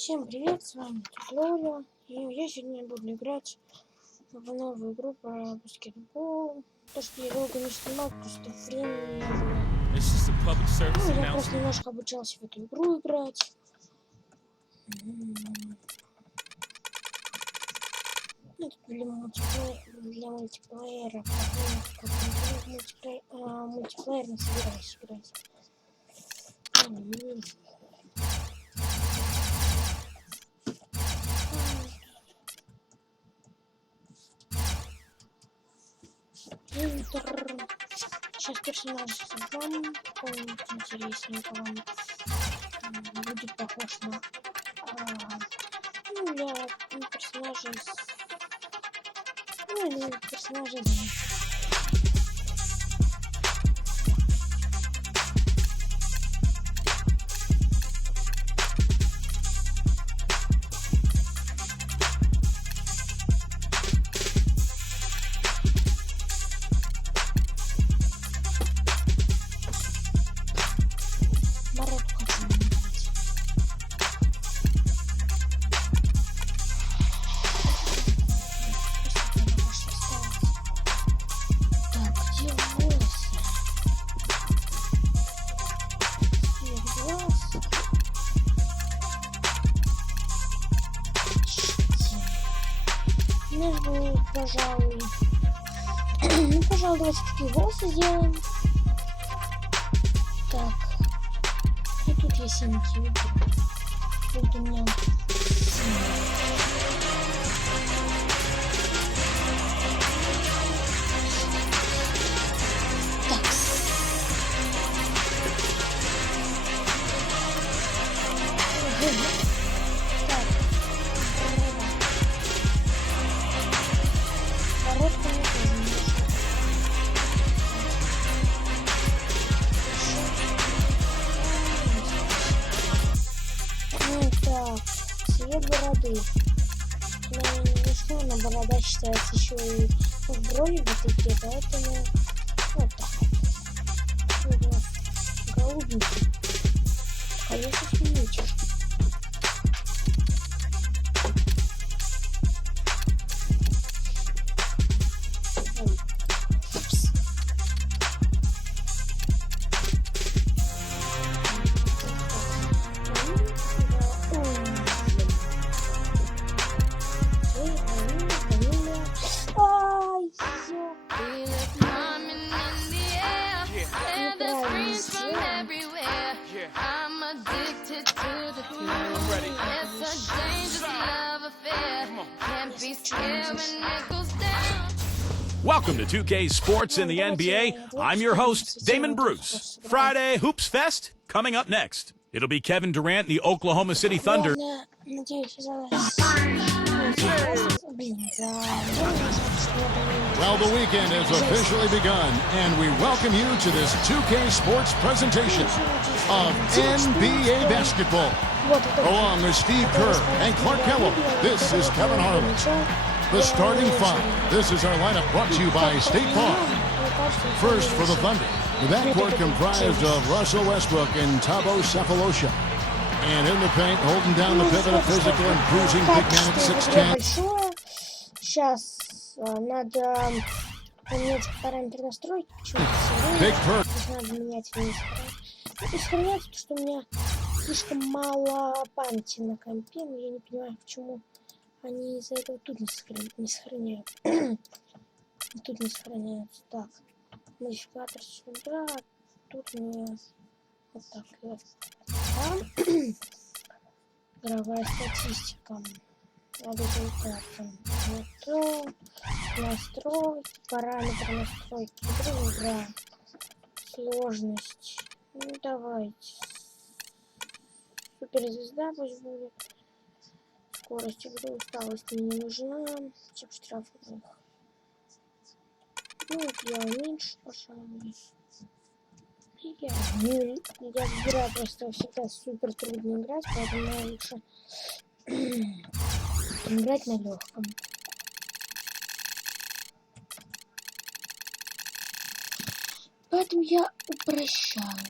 Всем привет, с вами Лоля, и я сегодня буду играть в новую игру про баскетбол. То, что я долго не снимал, просто времени не было. Ну, я просто немножко обучался в эту игру играть. Это для мультиплеера. Мультиплеер не собираюсь играть. Сейчас персонаж создам, какой-нибудь интересненького. Будет похож на персонажа пожалуй. Ну, пожалуй, давайте такие волосы сделаем. Так. И тут я синенький. Вот у меня так. Цвет бороды. Не что борода считается еще и в брови в этой игре, поэтому вот так вот. Голубенький. А я сейчас не вычер. Welcome to 2K Sports in the NBA. I'm your host, Damon Bruce. Friday Hoops Fest coming up next. It'll be Kevin Durant, the Oklahoma City Thunder. Well, the weekend has officially begun, and we welcome you to this 2K Sports presentation of NBA basketball. Along with Steve Kerr and Clark Kellogg, this is Kevin Harlan. The starting five. This is our lineup brought to you by State Farm. First for the Thunder, the backcourt comprised of Russell Westbrook and Thabo Sefolosha. And in the paint, holding down the pivot of physical and cruising big man at 6'10". Сейчас надо поменять параметры настройки. Надо менять вниз. И сохраняется, что у меня слишком мало памяти на компе, но я не понимаю, почему они из-за этого тут не сохраняют. Тут не сохраняются. Так, модификатор сюда, тут мне вот так вот. Игровая статистика. Результаты. Вот настройки, параметры настройки. Игра. Сложность. Ну давайте. Суперзвезда пусть будет. Скорость игры, усталость мне не нужна. Тип штрафных. Ну вот я уменьшу, пожалуй. Я выбираю просто всегда супер трудно играть, поэтому я лучше играть на легком. Поэтому я упрощаю.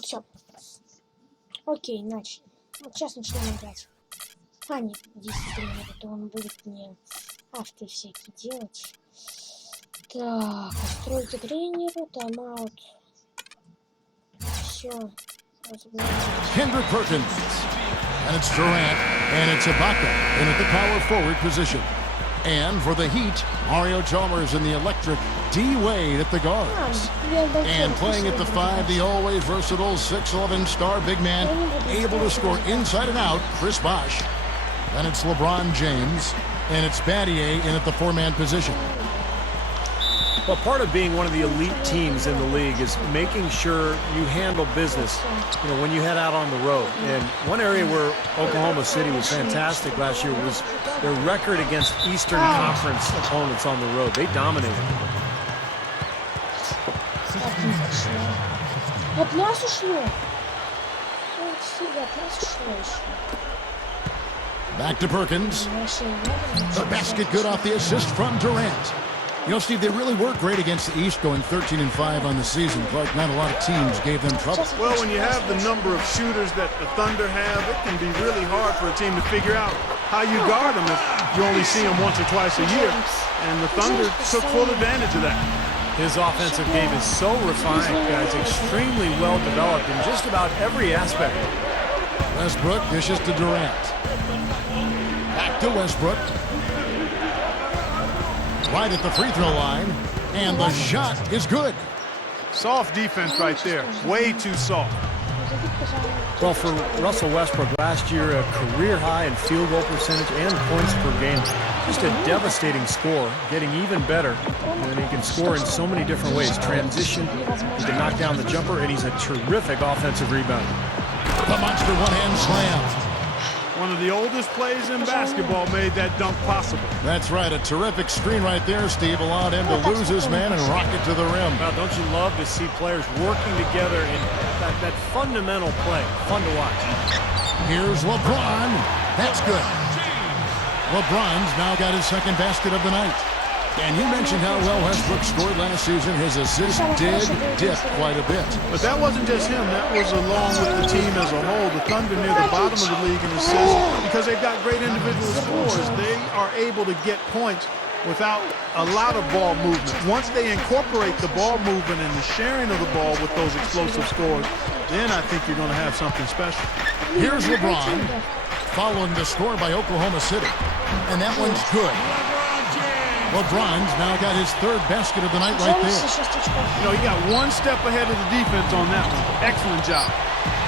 Вот все. Окей, начали. Вот сейчас начнем играть. А, нет, 10 тренеров, то он будет мне авто всякие делать. Так, настройки тренера, тайм-аут. Все. Kendrick Perkins. And it's Durant. And it's Ibaka in at the power forward position. And for the Heat, Mario Chalmers in the electric D. Wade at the guards. And playing at the 5, the always versatile 6'11" star big man, able to score inside and out, Chris Bosh. Then it's LeBron James, and it's Battier in at the 4-man position. Well, part of being one of the elite teams in the league is making sure you handle business, when you head out on the road. And one area where Oklahoma City was fantastic last year was their record against Eastern Conference opponents on the road. They dominated. Back to Perkins. The basket good off the assist from Durant. Steve, they really were great against the East, going 13-5 on the season. Clark, not a lot of teams gave them trouble. Well, when you have the number of shooters that the Thunder have, it can be really hard for a team to figure out how you guard them if you only see them once or twice a year. And the Thunder took full advantage of that. His offensive game is so refined, guys, extremely well developed in just about every aspect. Westbrook dishes to Durant. Back to Westbrook. Right at the free throw line, and the shot is good. Soft defense right there. Way too soft. Well, for Russell Westbrook last year, a career high in field goal percentage and points per game. Just a devastating score, getting even better. And he can score in so many different ways. Transition, he can knock down the jumper, and he's a terrific offensive rebounder. The monster one-hand slam. One of the oldest plays in basketball made that dunk possible. That's right, a terrific screen right there, Steve. Allowed him to lose his man and rock it to the rim. Well, don't you love to see players working together in that fundamental play? Fun to watch. Here's LeBron. That's good. LeBron's now got his second basket of the night. And you mentioned how well Westbrook scored last season. His assist did dip quite a bit. But that wasn't just him. That was along with the team as a whole. The Thunder near the bottom of the league in assists because they've got great individual scores. They are able to get points without a lot of ball movement. Once they incorporate the ball movement and the sharing of the ball with those explosive scores, then I think you're going to have something special. Here's LeBron following the score by Oklahoma City. And that one's good. LeBron's now got his third basket of the night right there. He got one step ahead of the defense on that one. Excellent job.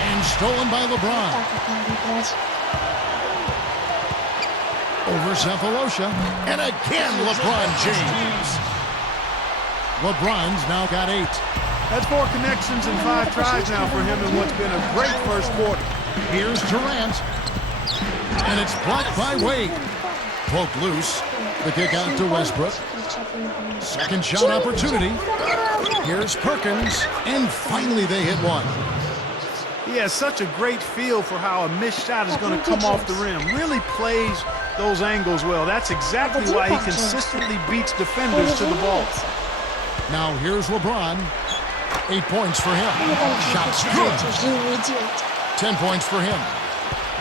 And stolen by LeBron. Over Cephalosha. And again, LeBron James. LeBron's now got 8. That's 4 connections and 5 tries now for him in what's been a great first quarter. Here's Durant. And it's blocked by Wade. Poked loose. The kick out to Westbrook. Second shot opportunity. Here's Perkins. And finally they hit one. He has such a great feel for how a missed shot is going to come off the rim. Really plays those angles well. That's exactly why he consistently beats defenders to the ball. Now here's LeBron. 8 points for him. Shot's good. 10 points for him.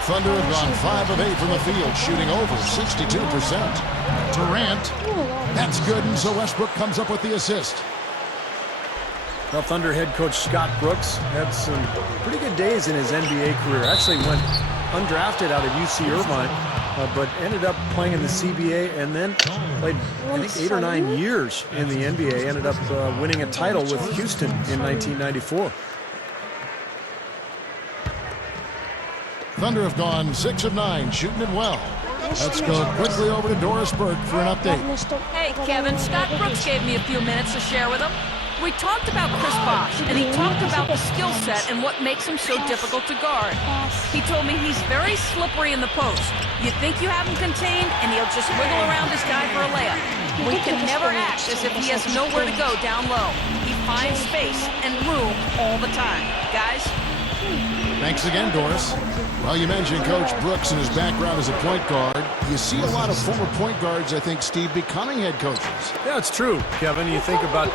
Thunder have gone 5 of 8 from the field, shooting over 62%. Durant, that's good, and so Westbrook comes up with the assist. Well, Thunder head coach Scott Brooks had some pretty good days in his NBA career. Actually went undrafted out of UC Irvine, but ended up playing in the CBA and then played, I think, 8 or 9 years in the NBA. Ended up winning a title with Houston in 1994. Thunder have gone 6 of 9, shooting it well. Let's go quickly over to Doris Burke for an update. Hey, Kevin, Scott Brooks gave me a few minutes to share with him. We talked about Chris Bosh, and he talked about the skill set and what makes him so difficult to guard. He told me he's very slippery in the post. You think you have him contained, and he'll just wiggle around his guy for a layup. We can never act as if he has nowhere to go down low. He finds space and room all the time. Guys, Thanks again, Doris. Well, you mentioned Coach Brooks and his background as a point guard. You see a lot of former point guards, I think, Steve, becoming head coaches. Yeah, it's true, Kevin. You think about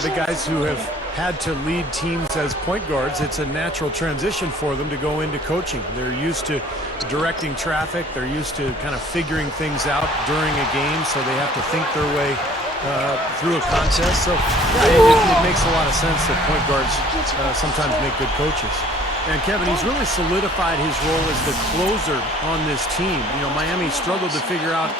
the guys who have had to lead teams as point guards. It's a natural transition for them to go into coaching. They're used to directing traffic. They're used to kind of figuring things out during a game, so they have to think their way through a contest. So yeah, it makes a lot of sense that point guards sometimes make good coaches. And Kevin, he's really solidified his role as the closer on this team. You know, Miami struggled to figure out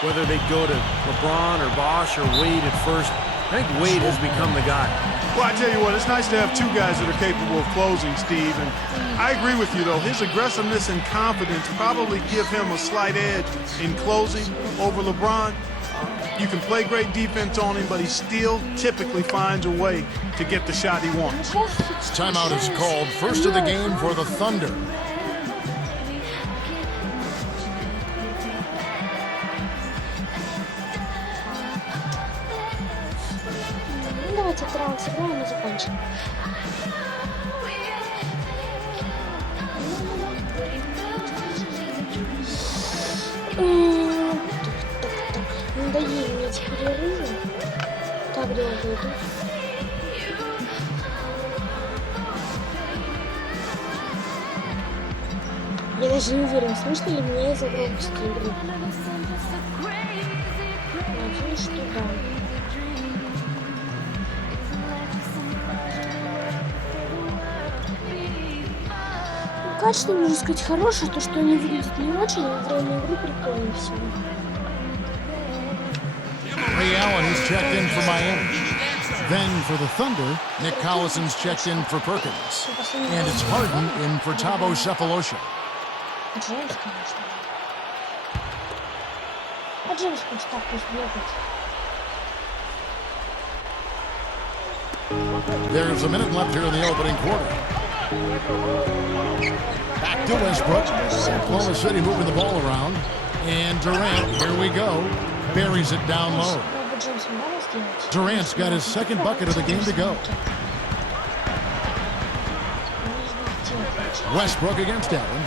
whether they'd go to LeBron or Bosh or Wade at first. I think Wade has become the guy. Well, I tell you what, it's nice to have two guys that are capable of closing, Steve. And I agree with you, though. His aggressiveness and confidence probably give him a slight edge in closing over LeBron. You can play great defense on him, but he still typically finds a way to get the shot he wants. Timeout is called. First of the game for the Thunder. Давайте раунд сыграем и закончим. Надоели мне эти перерывы. Так долго идут. Я даже не уверен, слышно ли мне из-за громкости игры. Надеюсь, что да. Качество, можно сказать, хорошее, то, что они выглядят не очень, но время игры прикольно всего. Ray Allen is checked in for Miami. Then for the Thunder, Nick Collison's checked in for Perkins. And it's Harden in for Thabo Sefolosha. Джеймс, конечно. А Джеймс пусть так пусть бегает. There's a minute left here in the opening quarter. Back to Westbrook. Oklahoma City moving the ball around. And Durant, here we go, buries it down low. Durant's got his second bucket of the game to go. Westbrook against Allen.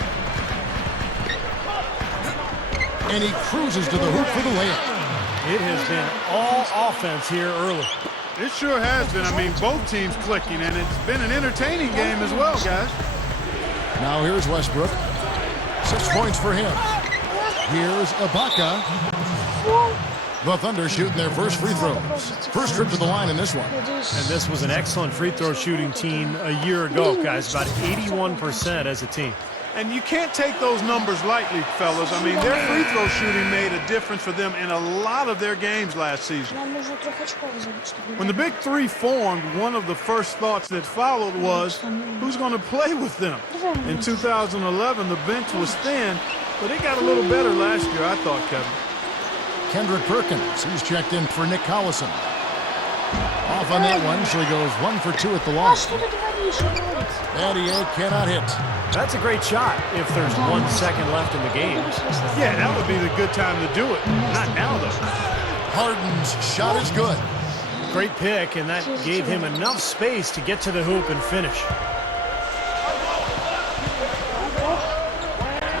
And he cruises to the hoop for the layup. It has been all offense here early. It sure has been. I mean, both teams clicking, and it's been an entertaining game as well, guys. Now here's Westbrook. 6 points for him. Here's Ibaka. The Thunder shooting their first free throws. First trip to the line in this one. And this was an excellent free throw shooting team a year ago, guys. About 81% as a team. And you can't take those numbers lightly, fellas. I mean, their free throw shooting made a difference for them in a lot of their games last season. When the Big Three formed, one of the first thoughts that followed was, who's going to play with them? In 2011, the bench was thin, but it got a little better last year, I thought, Kevin. Kendrick Perkins, he's checked in for Nick Collison. Off on that one, so he goes 1 for 2 at the line. Battier cannot hit. That's a great shot if there's 1 second left in the game. Yeah, that would be the good time to do it. Not now, though. Harden's shot is good. Great pick, and that gave him enough space to get to the hoop and finish.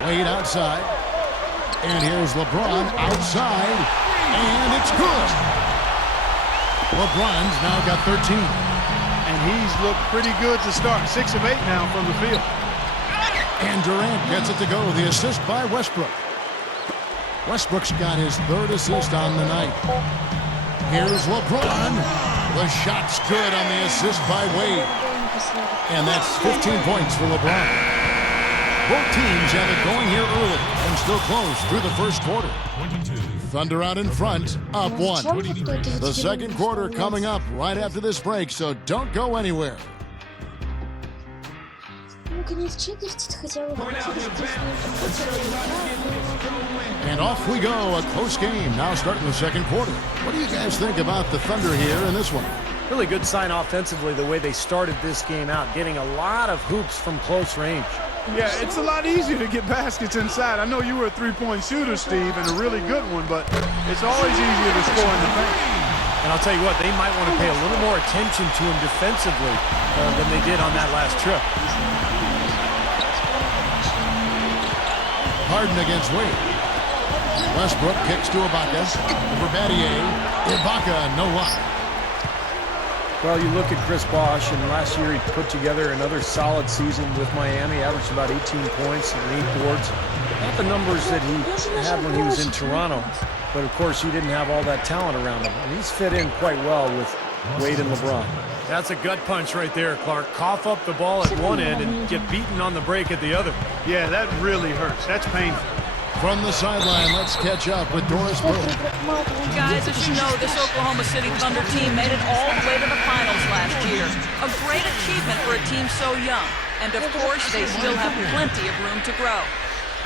Wade outside. And here's LeBron outside. And it's good. LeBron's now got 13. And he's looked pretty good to start. 6 of 8 now from the field. And Durant gets it to go. The assist by Westbrook. Westbrook's got his 3rd assist on the night. Here's LeBron. The shot's good on the assist by Wade. And that's 15 points for LeBron. Both teams have it going here early and still close through the first quarter. Thunder out in front, up 1. The second quarter coming up right after this break, so don't go anywhere. And off we go, a close game now starting the second quarter. What do you guys think about the Thunder here in this one? Really good sign offensively the way they started this game out, getting a lot of hoops from close range. Yeah, it's a lot easier to get baskets inside. I know you were a three-point shooter, Steve, and a really good one, but it's always easier to score in the paint. And I'll tell you what, they might want to pay a little more attention to him defensively than they did on that last trip. Harden against Wade. Westbrook kicks to Ibaka. Over Battier. Ibaka, no luck. Well, you look at Chris Bosh, and last year he put together another solid season with Miami, averaged about 18 points and 8 boards. Not the numbers that he had when he was in Toronto, but of course he didn't have all that talent around him. And he's fit in quite well with Wade and LeBron. That's a gut punch right there, Clark. Cough up the ball at one end and get beaten on the break at the other. Yeah, that really hurts. That's painful. From the sideline, let's catch up with Doris Burke. Guys, as you know, this Oklahoma City Thunder team made it all the way to the finals last year. A great achievement for a team so young. And of course, they still have plenty of room to grow.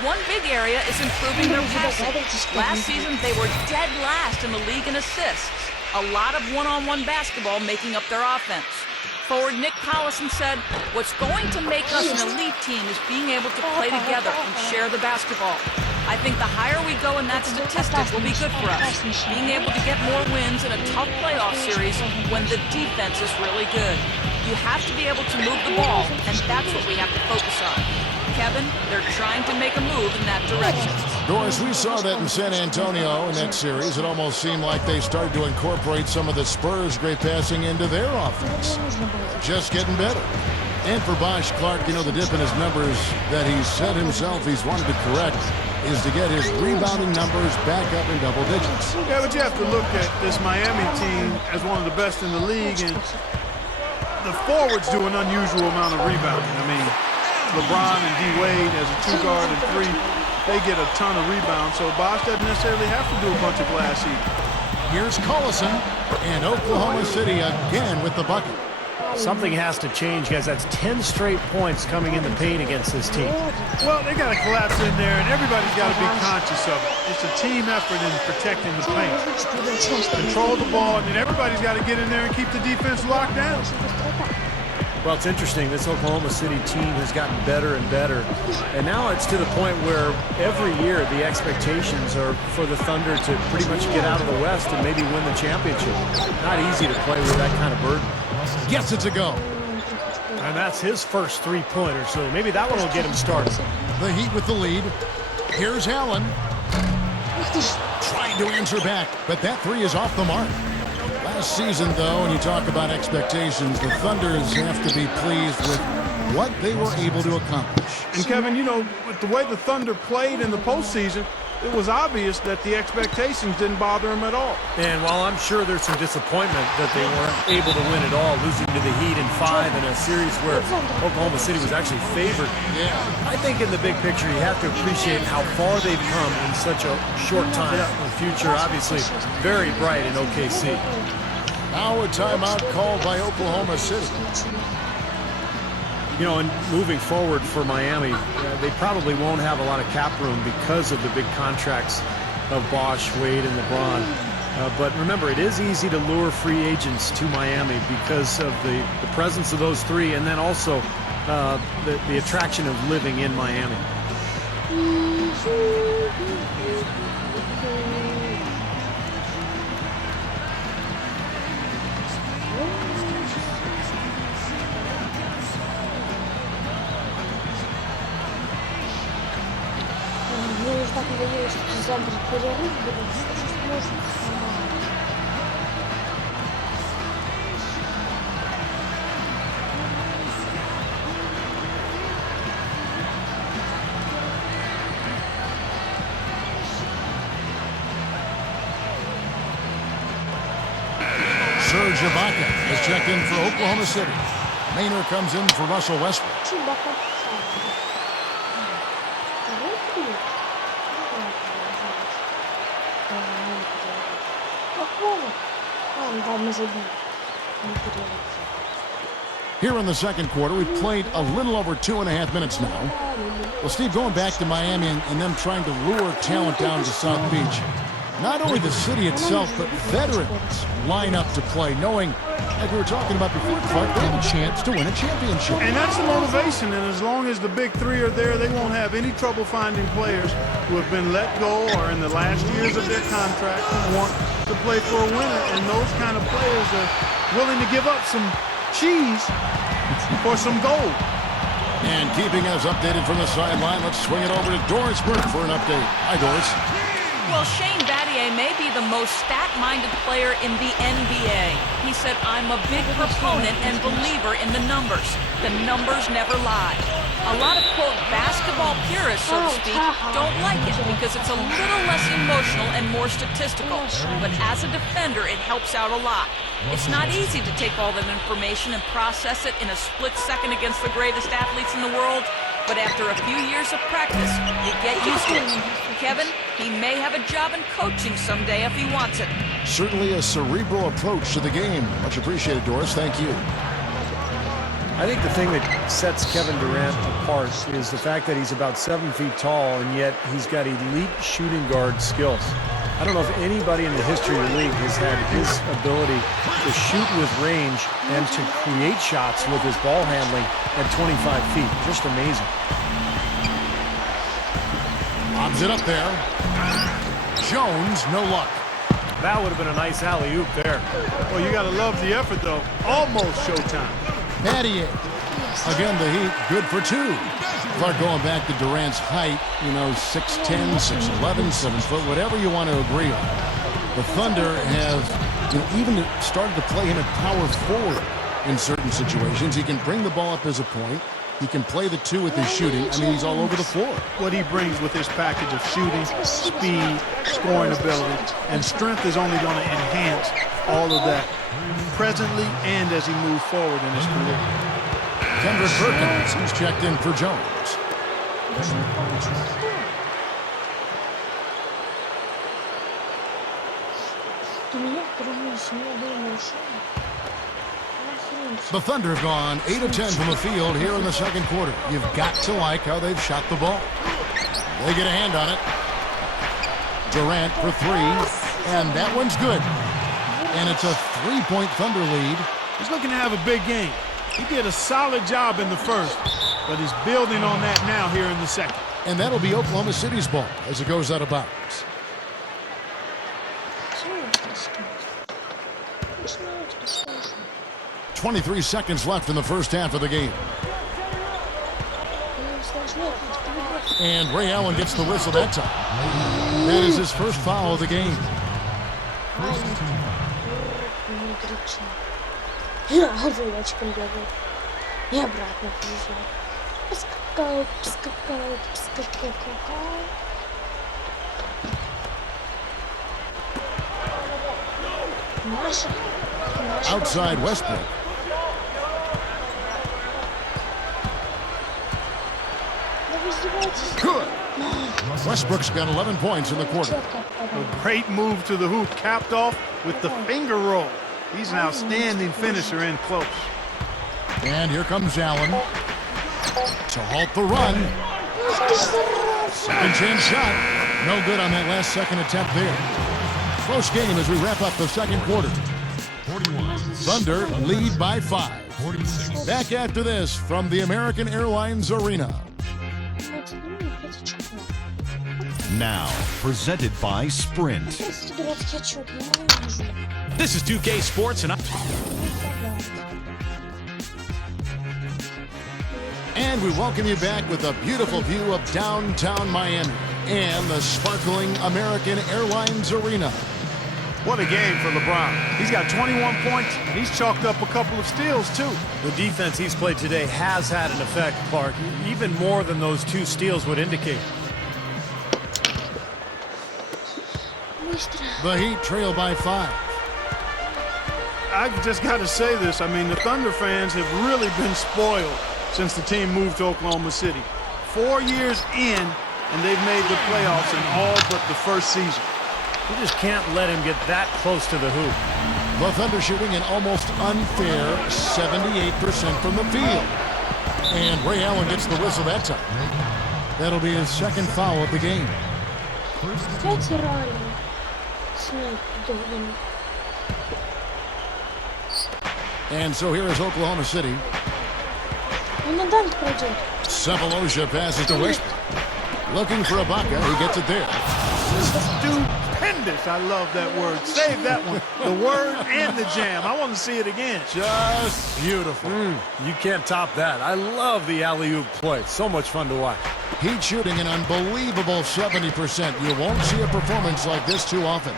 One big area is improving their passing. Last season, they were dead last in the league in assists. A lot of one-on-one basketball making up their offense. Forward Nick Collison said, "What's going to make us an elite team is being able to play together and share the basketball. I think the higher we go in that statistic will be good for us, being able to get more wins in a tough playoff series when the defense is really good. You have to be able to move the ball, and that's what we have to focus on." Kevin, they're trying to make a move in that direction. Doris, we saw that in San Antonio in that series. It almost seemed like they started to incorporate some of the Spurs' great passing into their offense. Just getting better. And for Bosh, Clark, you know, the dip in his numbers that he said himself he's wanted to correct is to get his rebounding numbers back up in double digits. Yeah, but you have to look at this Miami team as one of the best in the league, and the forwards do an unusual amount of rebounding. I mean, LeBron and D-Wade as a two-guard and three, they get a ton of rebounds, so Bosh doesn't necessarily have to do a bunch of glass either. Here's Collison, and Oklahoma City again with the bucket. Something has to change, guys. That's 10 straight points coming in the paint against this team. Well, they got to collapse in there, and everybody's got to be conscious of it. It's a team effort in protecting the paint. Control the ball, and then everybody's got to get in there and keep the defense locked down. Well, it's interesting. This Oklahoma City team has gotten better and better. And now it's to the point where every year the expectations are for the Thunder to pretty much get out of the West and maybe win the championship. Not easy to play with that kind of burden. Gets it to go. And that's his first three-pointer, so maybe that one will get him started. The Heat with the lead. Here's Allen. Trying to answer back, but that three is off the mark. Last season, though, when you talk about expectations, the Thunders have to be pleased with what they were able to accomplish. And, Kevin, you know, with the way the Thunder played in the postseason, it was obvious that the expectations didn't bother them at all. And while I'm sure there's some disappointment that they weren't able to win at all, losing to the Heat in 5 in a series where Oklahoma City was actually favored, I think in the big picture you have to appreciate how far they've come in such a short time. The future, obviously, very bright in OKC. Now a timeout called by Oklahoma City. You know, and moving forward for Miami, they probably won't have a lot of cap room because of the big contracts of Bosh, Wade, and LeBron. But remember, it is easy to lure free agents to Miami because of the presence of those three, and then also the attraction of living in Miami. Так надеюсь, что завтра перерыв будет, что сейчас может Serge Ibaka has checked in for Oklahoma City. Maynard comes in for Russell Westbrook. Here in the second quarter, we've played a little over 2.5 minutes now. Well, Steve, going back to Miami and them trying to lure talent down to South Beach, not only the city itself, but veterans line up to play, knowing, like we were talking about before, Clark, they have a chance to win a championship. And that's the motivation, and as long as the big three are there, they won't have any trouble finding players who have been let go or in the last years of their contract who want to to play for a winner, and those kind of players are willing to give up some cheese for some gold. And keeping us updated from the sideline, let's swing it over to Doris Burke for an update. Hi, Doris. Well, Shane Battier may be the most stat-minded player in the NBA. He said, "I'm a big proponent and believer in the numbers. The numbers never lie." A lot of, quote, basketball purists, so to speak, don't like it because it's a little less emotional and more statistical. But as a defender, it helps out a lot. It's not easy to take all that information and process it in a split second against the greatest athletes in the world. But after a few years of practice, you get used to it. Kevin, he may have a job in coaching someday if he wants it. Certainly a cerebral approach to the game. Much appreciated, Doris. Thank you. I think the thing that sets Kevin Durant apart is the fact that he's about 7 feet tall, and yet he's got elite shooting guard skills. I don't know if anybody in the history of the league has had his ability to shoot with range and to create shots with his ball handling at 25 feet. Just amazing. Lobs it up there. Jones, no luck. That would have been a nice alley-oop there. Well, you got to love the effort, though. Almost showtime. Battier. Again, the Heat, good for two. Clark, going back to Durant's height, 6'10", 6'11", 7 foot, whatever you want to agree on. The Thunder have even started to play him at power forward in certain situations. He can bring the ball up as a point. He can play the two with his shooting. I mean, he's all over the floor. What he brings with his package of shooting, speed, scoring ability, and strength is only going to enhance all of that presently and as he moves forward in his career. Kendrick Perkins, who's checked in for Jones. The Thunder have gone 8 of 10 from the field here in the second quarter. You've got to like how they've shot the ball. They get a hand on it. Durant for three, and that one's good. And it's a 3-point Thunder lead. He's looking to have a big game. He did a solid job in the first, but he's building on that now here in the second. And that'll be Oklahoma City's ball as it goes out of bounds. 23 seconds left in the first half of the game. And Ray Allen gets the whistle that time. That is his first foul of the game. Outside Westbrook. Good. Westbrook's got 11 points in the quarter. A great move to the hoop, capped off with the finger roll. He's an outstanding finisher in close. And here comes Allen to halt the run. Second chance shot. No good on that last second attempt there. Close game as we wrap up the second quarter. Thunder lead by 5. Back after this from the American Airlines Arena. Now, presented by Sprint. This is 2K Sports, and we welcome you back with a beautiful view of downtown Miami and the sparkling American Airlines Arena. What a game for LeBron. He's got 21 points, and he's chalked up a couple of steals, too. The defense he's played today has had an effect, Clark, even more than those 2 steals would indicate. The Heat trail by 5. I just got to say this. I mean, the Thunder fans have really been spoiled since the team moved to Oklahoma City. 4 years in, and they've made the playoffs in all but the first season. You just can't let him get that close to the hoop. The Thunder shooting an almost unfair 78% from the field. And Ray Allen gets the whistle that time. That'll be his second foul of the game. And so here is Oklahoma City. Sefolosha passes to Westbrook. Looking for Ibaka. He gets it there. Stupendous Tremendous. I love that word. Save that one. The word and the jam. I want to see it again. Just beautiful. You can't top that. I love the alley-oop play. So much fun to watch. Heat shooting an unbelievable 70%. You won't see a performance like this too often.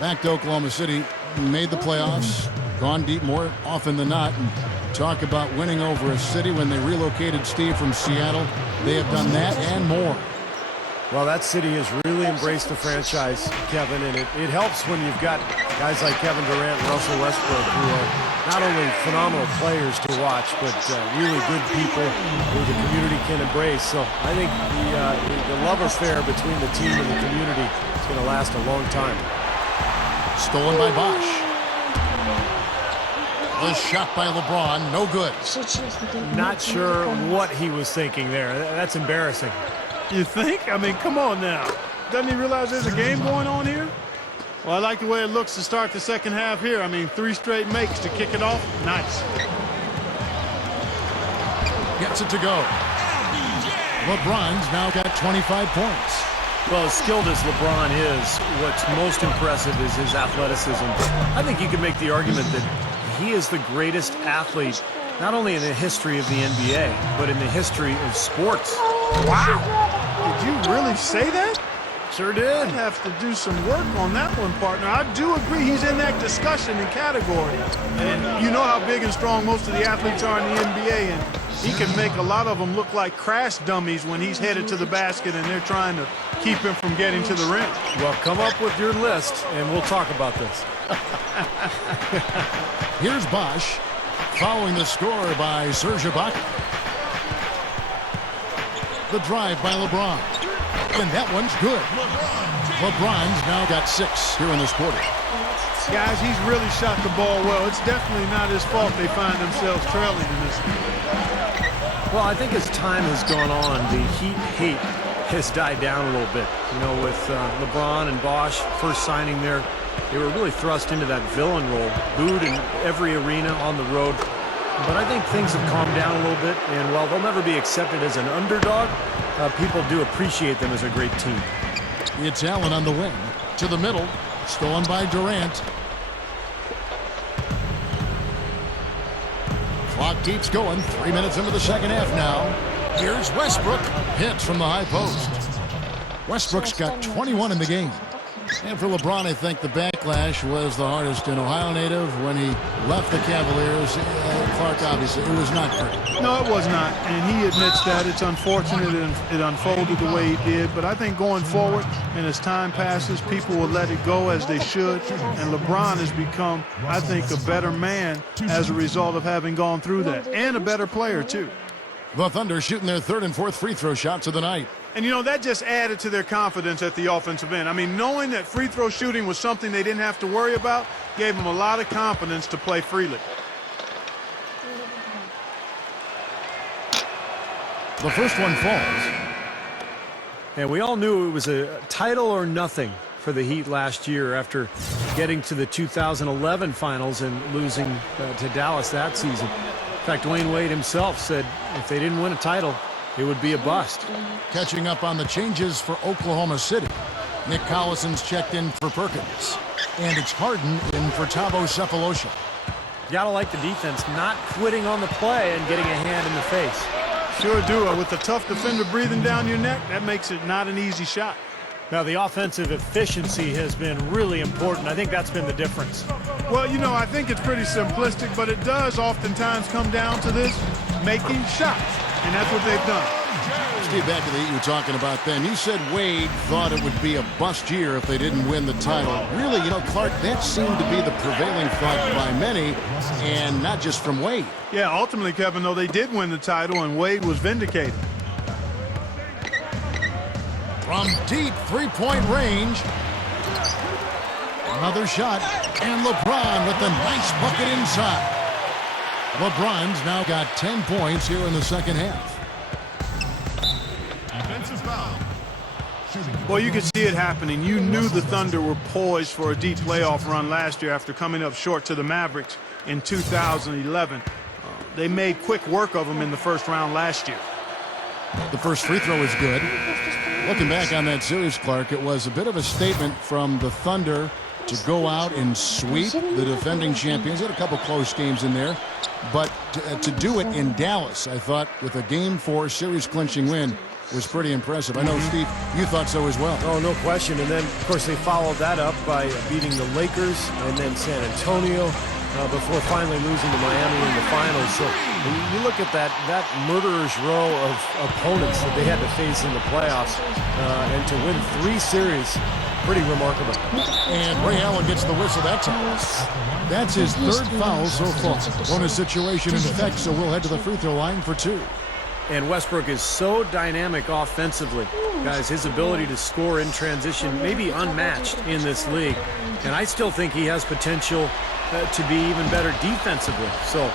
Back to Oklahoma City, made the playoffs, gone deep more often than not. And talk about winning over a city when they relocated Steve from Seattle. They have done that and more. Well, that city has really embraced the franchise, Kevin, and it helps when you've got guys like Kevin Durant and Russell Westbrook who are not only phenomenal players to watch, but really good people who the community can embrace. So I think the love affair between the team and the community is going to last a long time. Stolen by Bosch. A shot by LeBron, no good. Not sure what he was thinking there. That's embarrassing. You think? I mean, come on now. Doesn't he realize there's a game going on here? Well, I like the way it looks to start the second half here. I mean, 3 straight makes to kick it off. Nice. Gets it to go. LeBron's now got 25 points. Well, as skilled as LeBron is, what's most impressive is his athleticism. I think you could make the argument that he is the greatest athlete, not only in the history of the NBA, but in the history of sports. Wow. Did you really say that? Sure did. I'd have to do some work on that one, partner. I do agree he's in that discussion and category. And you know how big and strong most of the athletes are in the NBA, and he can make a lot of them look like crash dummies when he's headed to the basket and they're trying to keep him from getting to the rim. Well, come up with your list, and we'll talk about this. Here's Bosch, following the score by Serge Ibaka. The drive by LeBron. And that one's good. LeBron's now got 6 here in this quarter. Guys, he's really shot the ball well. It's definitely not his fault they find themselves trailing in this game. Well, I think as time has gone on, the Heat hate has died down a little bit. You know, with LeBron and Bosch first signing there, they were really thrust into that villain role, booed in every arena on the road. But I think things have calmed down a little bit, and while they'll never be accepted as an underdog, people do appreciate them as a great team. It's Allen on the wing. To the middle. Stolen by Durant. Clock keeps going. 3 minutes into the second half now. Here's Westbrook. Hits from the high post. Westbrook's got 21 in the game. And for LeBron, I think the backlash was the hardest. An Ohio native, when he left the Cavaliers, Clark, obviously, it was not great. No, it was not, and he admits that. It's unfortunate it unfolded the way he did, but I think going forward and as time passes, people will let it go as they should, and LeBron has become, I think, a better man as a result of having gone through that, and a better player, too. The Thunder shooting their 3rd and 4th free throw shots of the night. And, you know, that just added to their confidence at the offensive end. I mean, knowing that free throw shooting was something they didn't have to worry about gave them a lot of confidence to play freely. The first one falls. And we all knew it was a title or nothing for the Heat last year after getting to the 2011 finals and losing to Dallas that season. In fact, Dwayne Wade himself said if they didn't win a title, it would be a bust. Catching up on the changes for Oklahoma City. Nick Collison's checked in for Perkins. And it's Harden in for Thabo Sefolosha. You gotta like the defense not quitting on the play and getting a hand in the face. Sure do. With a tough defender breathing down your neck, that makes it not an easy shot. Now, the offensive efficiency has been really important. I think that's been the difference. Well, you know, I think it's pretty simplistic, but it does oftentimes come down to this, making shots. And that's what they've done. Steve, back to the Heat you were talking about then. You said Wade thought it would be a bust year if they didn't win the title. Really, you know, Clark, that seemed to be the prevailing thought by many, and not just from Wade. Yeah, ultimately, Kevin, though, they did win the title, and Wade was vindicated. From deep three-point range. Another shot, and LeBron with the nice bucket inside. LeBron's now got 10 points here in the second half. Well, you could see it happening. You knew the Thunder were poised for a deep playoff run last year after coming up short to the Mavericks in 2011. They made quick work of them in the first round last year. The first free throw is good. Looking back on that series, Clark, it was a bit of a statement from the Thunder to go out and sweep the defending champions. They had a couple close games in there. But to do it in Dallas, I thought, with a Game 4 series-clinching win, was pretty impressive. I know, Steve, you thought so as well. Oh, no question. And then, of course, they followed that up by beating the Lakers and then San Antonio before finally losing to Miami in the finals. So you look at that murderer's row of opponents that they had to face in the playoffs, and to win 3 series, pretty remarkable. And Ray Allen gets the whistle that time. That's his 3rd foul so far. Bonus situation in effect, so we'll head to the free throw line for 2. And Westbrook is so dynamic offensively. Guys, his ability to score in transition may be unmatched in this league. And I still think he has potential to be even better defensively. So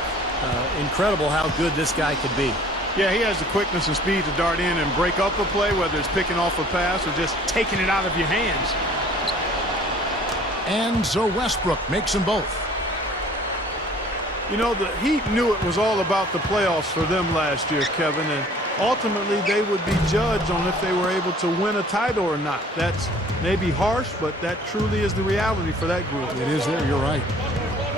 incredible how good this guy could be. Yeah, he has the quickness and speed to dart in and break up a play, whether it's picking off a pass or just taking it out of your hands. And so Westbrook makes them both. You know, the Heat knew it was all about the playoffs for them last year, Kevin, and ultimately they would be judged on if they were able to win a title or not. That's maybe harsh, but that truly is the reality for that group. It is there, you're right.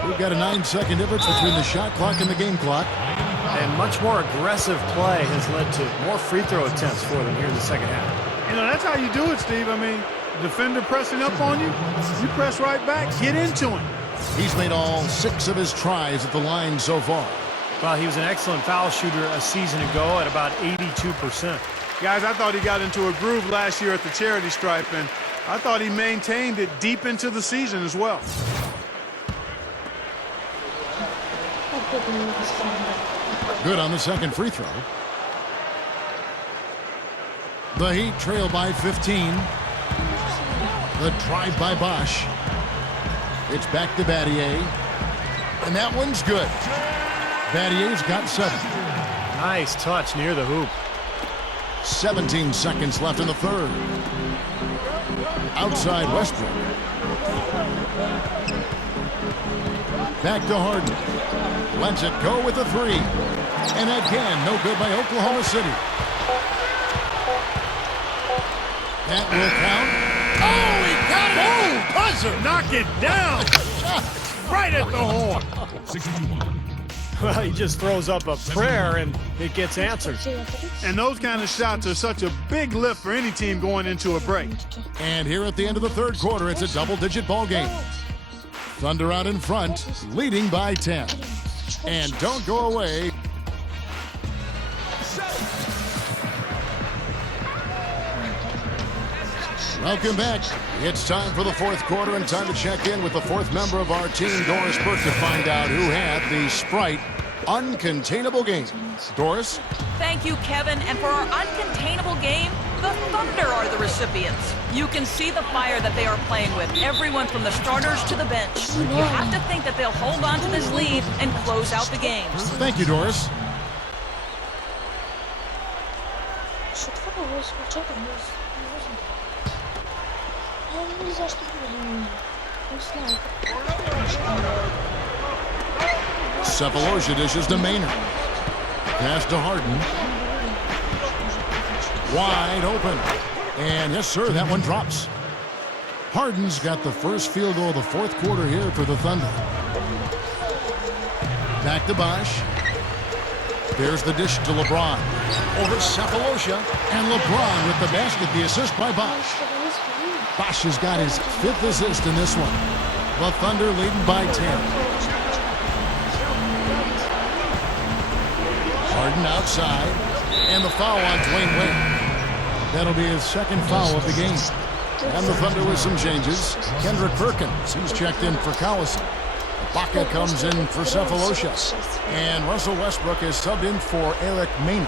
We've got a 9-second difference between the shot clock and the game clock. And much more aggressive play has led to more free throw attempts for them here in the second half. You know, that's how you do it, Steve. I mean, defender pressing up on you, you press right back, get into him. He's made all 6 of his tries at the line so far. Well, he was an excellent foul shooter a season ago at about 82%. Guys, I thought he got into a groove last year at the charity stripe, and I thought he maintained it deep into the season as well. Good on the second free throw. The Heat trail by 15. The drive by Bosch. It's back to Battier. And that one's good. Battier's got 7. Nice touch near the hoop. 17 seconds left in the third. Outside Westbrook. Back to Harden. Lets it go with the 3. And again, no good by Oklahoma City. That will count. Oh, he got it! Oh, buzzer! Knock it down! Right at the horn! Well, he just throws up a prayer and it gets answered. And those kind of shots are such a big lift for any team going into a break. And here at the end of the third quarter, it's a double-digit ball game. Thunder out in front, leading by 10. And don't go away. Welcome back. It's time for the fourth quarter and time to check in with the 4th member of our team, Doris Burke, to find out who had the Sprite uncontainable game. Doris? Thank you, Kevin. And for our uncontainable game, the Thunder are the recipients. You can see the fire that they are playing with, everyone from the starters to the bench. You have to think that they'll hold on to this lead and close out the game. Thank you, Doris. Cephalosha dishes to Maynard. Pass to Harden. Wide open. And yes, sir, that one drops. Harden's got the first field goal of the fourth quarter here for the Thunder. Back to Bosch. There's the dish to LeBron. Over Cephalosha. And LeBron with the basket, the assist by Bosch. Bosch has got his 5th assist in this one. The Thunder leading by 10. Harden outside. And the foul on Dwayne Wade. That'll be his 2nd foul of the game. And the Thunder with some changes. Kendrick Perkins, he's checked in for Collison. Baca comes in for Cephalosha. And Russell Westbrook is subbed in for Eric Maynard.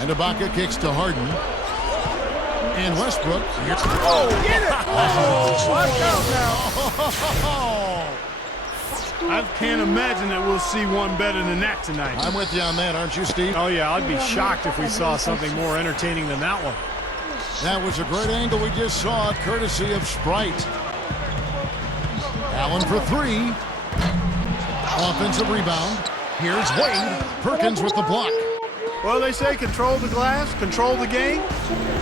And Ibaka kicks to Harden. And Westbrook. Oh, get it! Oh, watch out now. I can't imagine that we'll see one better than that tonight. I'm with you on that, aren't you, Steve? Oh, yeah, I'd be shocked if we saw something more entertaining than that one. That was a great angle we just saw, courtesy of Sprite. Allen for three. Offensive rebound. Here's Wade. Perkins with the block. Well, they say control the glass, control the game.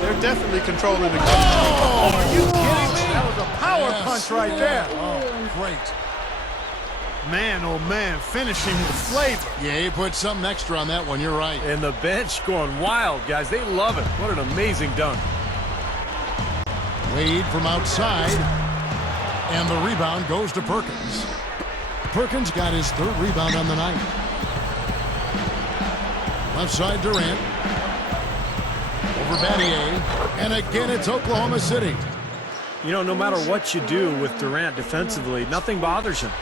They're definitely controlling the game. Oh, are you kidding me? That was a power punch right there. Oh, great. Man, oh man, finishing with flavor. Yeah, he put something extra on that one. You're right. And the bench going wild, guys. They love it. What an amazing dunk. Wade from outside. And the rebound goes to Perkins. Perkins got his third rebound on the night. Left side Durant. Over Battier. And again, it's Oklahoma City. You know, no matter what you do with Durant defensively, nothing bothers him.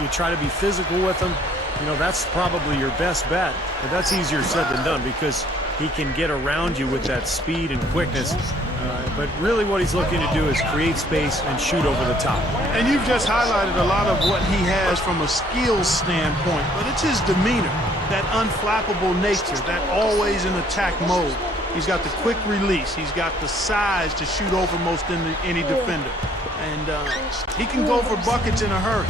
You try to be physical with him. You know, that's probably your best bet. But that's easier said than done because he can get around you with that speed and quickness. But really what he's looking to do is create space and shoot over the top. And you've just highlighted a lot of what he has from a skills standpoint. But it's his demeanor, that unflappable nature, that always in attack mode. He's got the quick release. He's got the size to shoot over most any defender. And he can go for buckets in a hurry.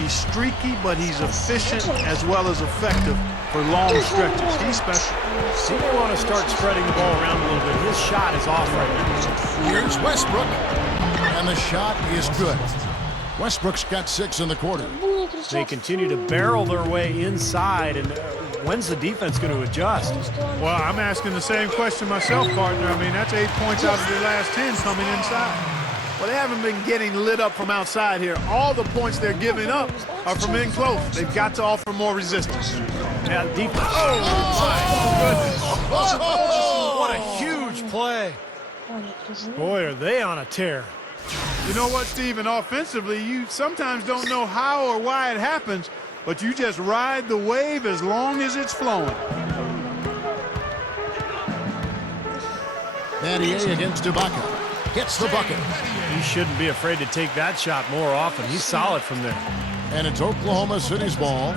He's streaky, but he's efficient as well as effective for long stretches. He's special. He may want to start spreading the ball around a little bit. His shot is off right now. Here's Westbrook. And the shot is good. Westbrook's got 6 in the quarter. They continue to barrel their way inside, and when's the defense going to adjust? Well, I'm asking the same question myself, partner. I mean, that's 8 points out of their last 10 coming inside. Well, they haven't been getting lit up from outside here. All the points they're giving up are from in close. They've got to offer more resistance. Yeah, defense. Oh, my goodness. What a huge play. Boy, are they on a tear. You know what, Steven? Offensively, you sometimes don't know how or why it happens, but you just ride the wave as long as it's flowing. Battier against Ibaka. Hits the bucket. He shouldn't be afraid to take that shot more often. He's solid from there. And it's Oklahoma City's ball.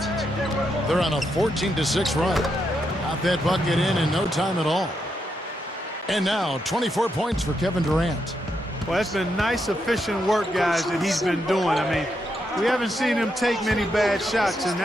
They're on a 14-6 run. Got that bucket in no time at all. And now 24 points for Kevin Durant. Well, that's been nice, efficient work, guys, that he's been doing. I mean, we haven't seen him take many bad shots, and